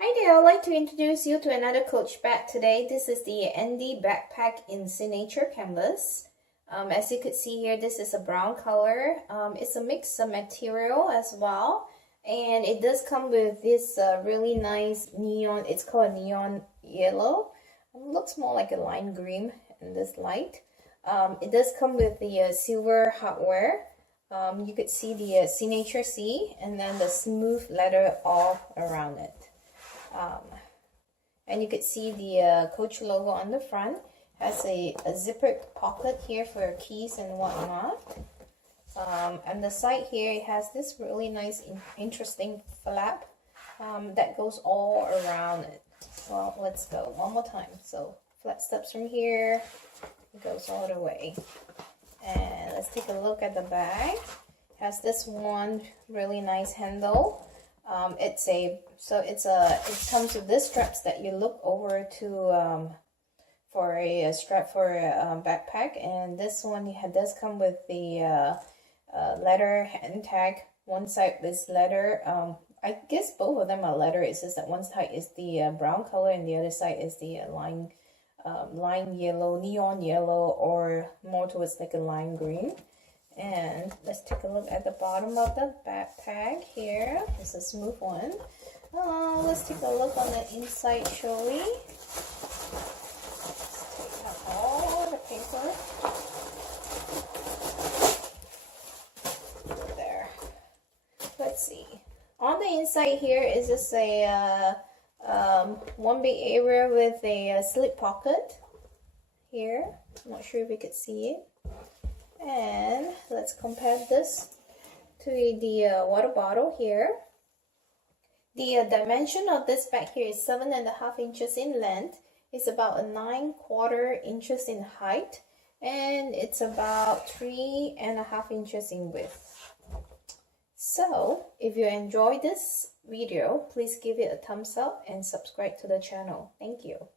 Hi there, I'd like to introduce you to another Coach bag today. This is the Andi backpack in signature canvas. As you could see here, this is a brown color. It's a mix of material as well. And it does come with this really nice neon, it's called neon yellow. It looks more like a lime green in this light. It does come with the silver hardware. You could see the signature C and then the smooth leather all around it. And you could see the Coach logo on the front. Has a zippered pocket here for your keys and whatnot. And the side here, it has this really nice, interesting flap that goes all around it. Well, let's go one more time. So flat steps from here, it goes all the way. And let's take a look at the bag. It has this one really nice handle. It comes with this straps that you look over to for a strap for a backpack, and this one does come with the leather hand tag. One side is leather. I guess both of them are leather. It's just that one side is the brown color and the other side is the lime yellow, neon yellow, or more towards like a lime green. And let's take a look at the bottom of the backpack here. It's a smooth one. Let's take a look on the inside, shall we? Let's take out all the paper. There. Let's see. On the inside here is just a one big area with a slip pocket here. I'm not sure if you could see it. And let's compare this to the water bottle here. The dimension of this bag here is 7.5 inches in length. It's about 9/4 inches in height, and it's about 3.5 inches in width. So, if you enjoyed this video, please give it a thumbs up and subscribe to the channel. Thank you.